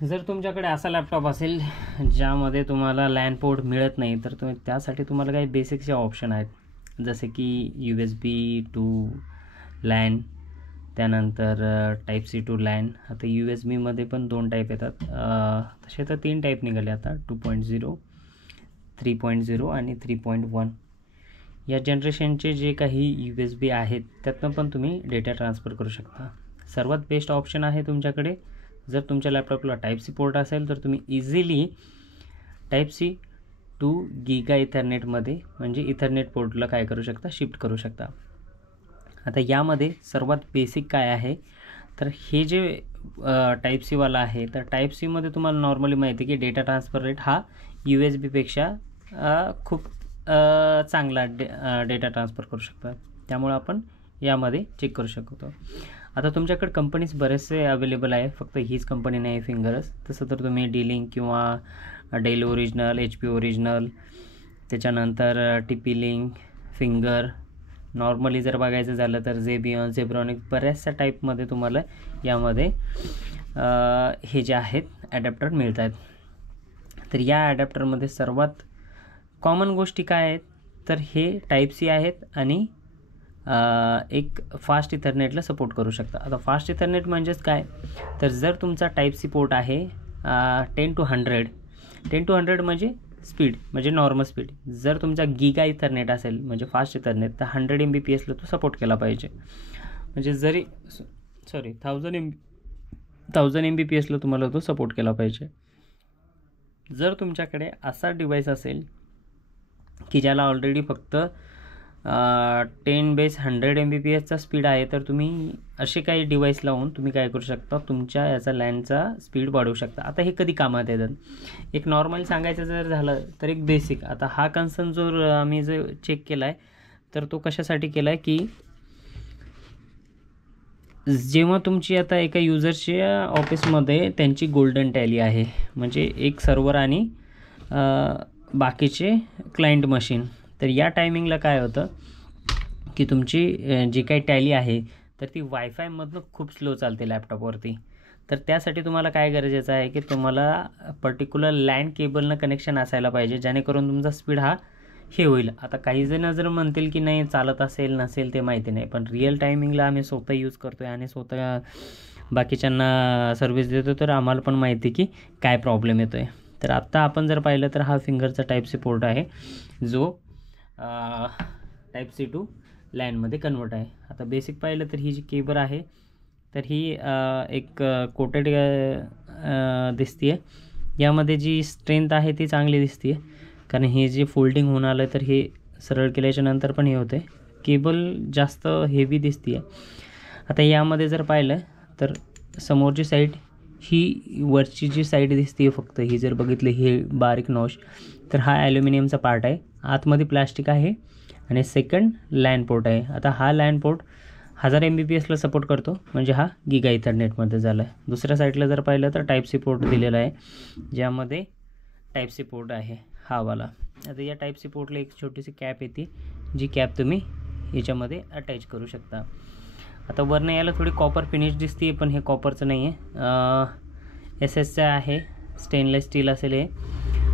जर तुमच्याकडे असा लॅपटॉप असेल ज्यामध्ये तुम्हाला लॅन पोर्ट मिळत नाही, तर त्यासाठी तुम्हाला काही बेसिकचे ऑप्शन आहेत, जसे की USB टू लॅन, त्यानंतर टाईप सी टू लॅन. आता USB पण 2 टाईप येतात, तसे तर 3 टाईप निघाले आता, 2.0, 3.0 आणि 3.1. या जनरेशनचे जे काही USB आहेत त्यातनं पण तुम्ही डेटा ट्रान्सफर करू शकता. सर्वात बेस्ट ऑप्शन आहे तुमच्याकडे, जर तुमच्या लॅपटॉपला टाईप सी पोर्ट असेल तर तुम्ही easily type C to giga इथरनेटमध्ये म्हणजे इथरनेट पोर्टला काय करू शकता, शिफ्ट करू शकता. आता यामध्ये सर्वात बेसिक काय आहे, तर हे जे टाईप सीवाला आहे, तर टाईप सीमध्ये तुम्हाला नॉर्मली माहिती आहे की डेटा ट्रान्सफर रेट हा USB पेक्षा खूप चांगला डेटा ट्रान्सफर करू शकतात. त्यामुळे आपण यामध्ये चेक करू शकतो. आता तुमच्याकडे कंपनीज बरेचसे अवेलेबल आहे, फक्त हीच कंपनी नाही फिंगरच. तसं तर तुम्ही D-Link किंवा डेल ओरिजिनल, HP ओरिजिनल, त्याच्यानंतर TP-Link, फिंगर, नॉर्मली जर बघायचं झालं तर झेबिऑन, झेब्रॉनिक्स, बऱ्याचशा टाईपमध्ये तुम्हाला यामध्ये हे जे आहेत ॲडॅप्टर मिळत आहेत. तर या ॲडॅप्टरमध्ये सर्वात कॉमन गोष्टी काय आहेत, तर हे टाईप सी आहेत आणि एक फास्ट इथरनेटला सपोर्ट करू शकता. आता फास्ट इथरनेट म्हणजेच काय, तर जर तुमचा टाईप सी पोर्ट आहे 10 to 100 म्हणजे स्पीड, म्हणजे नॉर्मल स्पीड. जर तुमचा गीगा इथरनेट असेल म्हणजे फास्ट इथरनेट, तर 100 Mbpsला तो सपोर्ट केला पाहिजे. म्हणजे जरी 1000 Mbpsला तुम्हाला तो सपोर्ट केला पाहिजे. जर तुमच्याकडे असा डिव्हाइस असेल की ज्याला ऑलरेडी फक्त 10/100 Mbpsचा स्पीड आहे, तर तुम्ही असे काही डिव्हाइस लावून तुम्ही काय करू शकता, तुमच्या याचा लॅनचा स्पीड वाढवू शकता. आता हे कधी कामात येतात, एक नॉर्मल सांगायचं जर झालं तर एक बेसिक. आता हा कन्सर्न जो आम्ही जो चेक केला आहे, तर तो कशासाठी केला आहे की जेव्हा तुमची आता एका युजरच्या ऑफिसमध्ये त्यांची गोल्डन टॅली आहे, म्हणजे एक सर्व्हर आणि बाकीचे क्लायंट मशीन, तर या टायमिंगला काय होतं की तुमची जी काही टॅली आहे तर ती वायफायमधनं खूप स्लो चालते लॅपटॉपवरती. तर त्यासाठी तुम्हाला काय गरजेचं आहे की तुम्हाला पर्टिक्युलर लॅन केबलनं कनेक्शन असायला पाहिजे, जेणेकरून तुमचा स्पीड हा हे होईल. आता काही जण जर म्हणतील की नाही चालत असेल नसेल ते माहिती नाही, पण रिअल टायमिंगला आम्ही स्वतः यूज करतो आहे आणि स्वतः बाकीच्यांना सर्व्हिस देतो, तर आम्हाला पण माहिती की काय प्रॉब्लेम येतो आहे. तर आत्ता आपण जर पाहिलं तर हा फिंगरचा टाईप सी पोर्ट आहे जो टाईप सी टू लॅनमध्ये कन्वर्ट आहे. आता बेसिक पाहिलं तर ही जी केबल आहे तर ही एक कोटेड दिसते आहे. यामध्ये जी स्ट्रेंथ आहे ती चांगली दिसते आहे, कारण हे जे फोल्डिंग होऊन आलं तर हे सरळ केल्याच्या नंतर पण हे होते. केबल जास्त हेवी दिसते आहे. आता यामध्ये जर पाहिलं तर समोरची साईड ही वरची जी साईड दिसते फक्त ही जर बघितली हे बारीक नॉच, तर हा ॲल्युमिनियमचा पार्ट आहे, आतमध्ये प्लास्टिक आहे आणि सेकंड लॅन पोर्ट आहे. आता हा लॅन पोर्ट 1000 Mbpsला सपोर्ट करतो, म्हणजे हा गीगा इथरनेटमध्ये झाला आहे. दुसऱ्या साईडला जर पाहिलं तर टाईप सी पोर्ट दिलेला आहे, ज्यामध्ये टाईप सी पोर्ट आहे हा वाला. आता या टाईप सी पोर्टला एक छोटीशी कॅप येते, जी कॅप तुम्ही याच्यामध्ये अटॅच करू शकता. आता वरनं याला थोडी कॉपर फिनिश दिसते, पण हे कॉपरचं नाही आहे, SS आहे, स्टेनलेस स्टील असेल हे.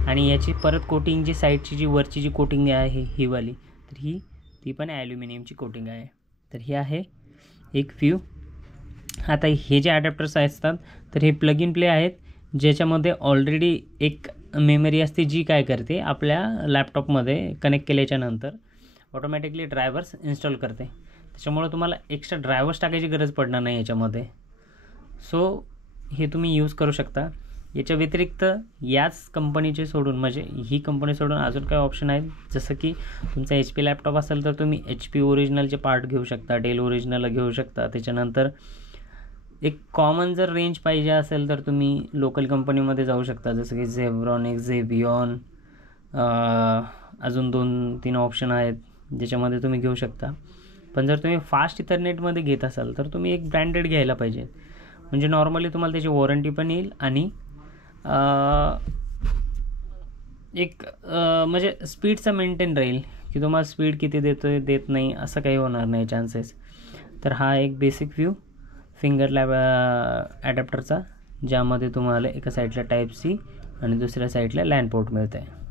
आणि याची परत कोटिंग जी साईडची जी वरची जी कोटिंग आहे ही वाली, तर ती पण ॲल्युमिनियमची कोटिंग आहे. तर ही आहे एक व्ह्यू. आता हे जे ॲडॅप्टर्स असतात तर हे प्लग इन प्ले आहेत, ज्याच्यामध्ये ऑलरेडी एक मेमरी असते जी काय करते आपल्या लॅपटॉपमध्ये कनेक्ट केल्याच्यानंतर ऑटोमॅटिकली ड्रायव्हर्स इन्स्टॉल करते. त्याच्यामुळे तुम्हाला एक्स्ट्रा ड्रायव्हर्स टाकायची गरज पडणार नाही याच्यामध्ये. सो हे तुम्ही यूज करू शकता. याच्या व्यतिरिक्त याच कंपनीचे सोडून, म्हणजे ही कंपनी सोडून अजून काही ऑप्शन आहेत, जसं की तुमचा HP लॅपटॉप असेल तर तुम्ही HP ओरिजिनलचे पार्ट घेऊ शकता, डेल ओरिजिनल घेऊ शकता. त्याच्यानंतर एक कॉमन जर रेंज पाहिजे असेल तर तुम्ही लोकल कंपनीमध्ये जाऊ शकता, जसं की झेब्रॉनिक्स, झेबिऑन, अजून 2-3 ऑप्शन आहेत ज्याच्यामध्ये तुम्ही घेऊ शकता. पण जर तुम्ही फास्ट इथरनेटमध्ये घेत असाल तर तुम्ही एक ब्रँडेड घ्यायला पाहिजे, म्हणजे नॉर्मली तुम्हाला त्याची वॉरंटी पण येईल आणि एक म्हणजे स्पीडचं मेंटेन राहील की तुम्हाला स्पीड किती देतोय देत नाही असं काही होणार नाही चान्सेस. तर हा एक बेसिक व्ह्यू फिंगर लॅब ॲडॅप्टरचा ज्यामध्ये तुम्हाला एका साईडला टाईप सी आणि दुसऱ्या साईडला लॅन पोर्ट मिळतं आहे.